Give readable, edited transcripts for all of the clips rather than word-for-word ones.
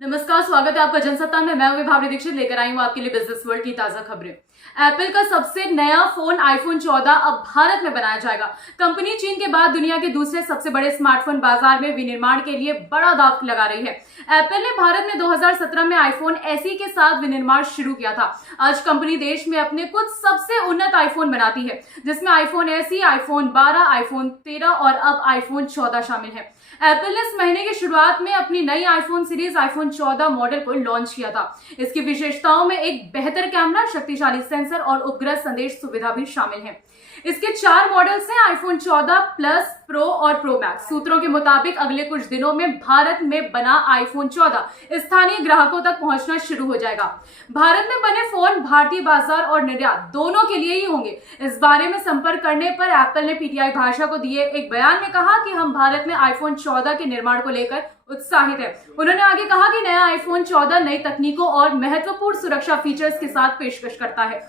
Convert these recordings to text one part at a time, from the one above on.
नमस्कार, स्वागत है आपका जनसत्ता में। मैं विभावरी दीक्षित लेकर आई हूं आपके लिए बिजनेस वर्ल्ड की ताजा खबरें। एप्पल का सबसे नया फोन आईफोन 14 अब भारत में बनाया जाएगा। कंपनी चीन के बाद दुनिया के दूसरे सबसे बड़े स्मार्टफोन बाजार में विनिर्माण के लिए बड़ा दांव लगा रही है। एप्पल ने भारत में 2017 में आईफोन एसई के साथ विनिर्माण शुरू किया था। आज कंपनी देश में अपने कुछ सबसे उन्नत आईफोन बनाती है, जिसमें आईफोन एसई, आईफोन 12, आईफोन 13 और अब आईफोन 14 शामिल है। एप्पल ने इस महीने की शुरुआत में अपनी नई आईफोन सीरीज आईफोन 14 मॉडल को लॉन्च किया था। इसकी विशेषताओं में एक बेहतर कैमरा, शक्तिशाली सेंसर और उपग्रह संदेश सुविधा भी शामिल है। इसके 4 मॉडल्स हैं, आईफोन 14 प्लस, प्रो और प्रो मैक्स। सूत्रों के मुताबिक अगले कुछ दिनों में भारत में बना आईफोन 14 स्थानीय ग्राहकों तक पहुंचना शुरू हो जाएगा। भारत में बने फोन भारतीय बाजार और निर्यात दोनों के लिए ही होंगे। इस बारे में संपर्क करने पर एप्पल ने पीटीआई भाषा को दिए एक बयान में कहा कि हम भारत में आईफोन 14 के निर्माण को लेकर उत्साहित है। उन्होंने आगे कहा कि नया आईफोन 14 नई तकनीकों और महत्वपूर्ण सुरक्षा फीचर्स के साथ पेशकश करता है।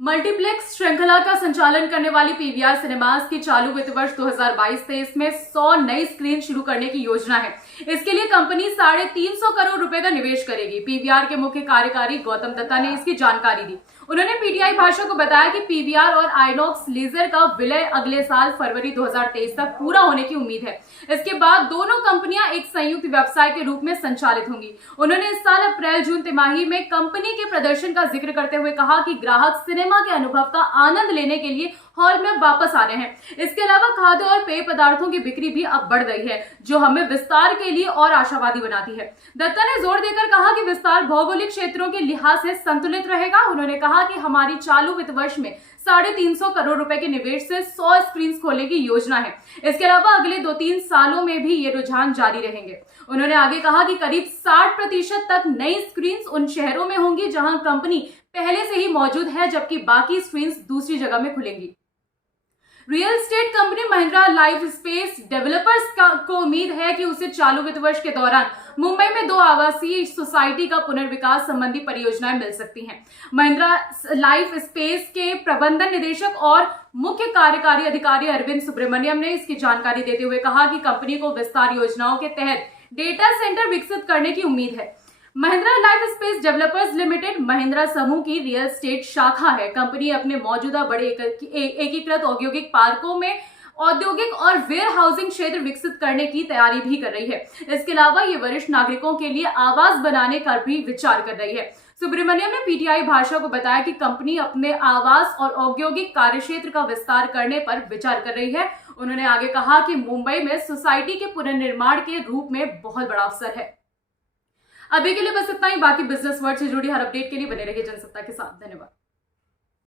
मल्टीप्लेक्स श्रृंखला का संचालन करने वाली पीवीआर सिनेमास की चालू वित्त वर्ष 2022-23 में 100 नई स्क्रीन शुरू करने की योजना है। इसके लिए कंपनी 350 करोड़ रुपए का निवेश करेगी। पीवीआर के मुख्य कार्यकारी गौतम दत्ता ने इसकी जानकारी दी। उन्होंने पीटीआई भाषा को बताया कि पीवीआर और आइनॉक्स लेजर का विलय अगले साल फरवरी 2023 तक पूरा होने की उम्मीद है। इसके बाद दोनों कंपनियां एक संयुक्त व्यवसाय के रूप में संचालित होंगी। उन्होंने इस साल अप्रैल-जून तिमाही में कंपनी के प्रदर्शन का जिक्र करते हुए कहा कि ग्राहक सिनेमा के अनुभव का आनंद लेने के लिए हॉल में वापस आ रहे हैं। इसके अलावा खाद्य और पेय पदार्थों की बिक्री भी अब बढ़ गई है, जो हमें विस्तार के लिए और आशावादी बनाती है। दत्ता ने जोर देकर कहा कि विस्तार भौगोलिक क्षेत्रों के लिहाज से संतुलित रहेगा। उन्होंने कहा कि हमारी चालू वित्त वर्ष में 350 करोड़ रुपए के निवेश से 100 स्क्रीन खोलने की योजना है। इसके अलावा अगले 2-3 सालों में भी ये रुझान जारी रहेंगे। उन्होंने आगे कहा कि करीब 60% तक नई स्क्रीन उन शहरों में होंगी जहां कंपनी पहले से ही मौजूद है, जबकि बाकी स्क्रीन दूसरी जगह में खुलेंगी। Real estate company Mahindra life space developers को उम्मीद है कि उसे चालू वित्त वर्ष के दौरान मुंबई में 2 आवासीय सोसाइटी का पुनर्विकास संबंधी परियोजनाएं मिल सकती हैं। महिंद्रा लाइफ स्पेस के प्रबंधन निदेशक और मुख्य कार्यकारी अधिकारी अरविंद सुब्रमण्यम ने इसकी जानकारी देते हुए कहा कि कंपनी को विस्तार योजनाओं के तहत डेटा सेंटर विकसित करने की उम्मीद है। Mahindra life space developers limited Mahindra समूह की रियल एस्टेट शाखा है। कंपनी अपने मौजूदा बड़े एकीकृत औद्योगिक पार्कों में औद्योगिक और वेयर हाउसिंग क्षेत्र विकसित करने की तैयारी भी कर रही है। इसके अलावा ये वरिष्ठ नागरिकों के लिए आवास बनाने का भी विचार कर रही है। सुब्रमण्यम ने पीटीआई भाषा को बताया कि कंपनी अपने आवास और औद्योगिक कार्यक्षेत्र का विस्तार करने पर विचार कर रही है। उन्होंने आगे कहा कि मुंबई में सोसाइटी के पुनर्निर्माण के रूप में बहुत बड़ा अवसर है। अभी के लिए बस इतना ही। बाकी बिजनेस वर्ल्ड से जुड़ी हर अपडेट के लिए बने रहिए जनसत्ता के साथ। धन्यवाद।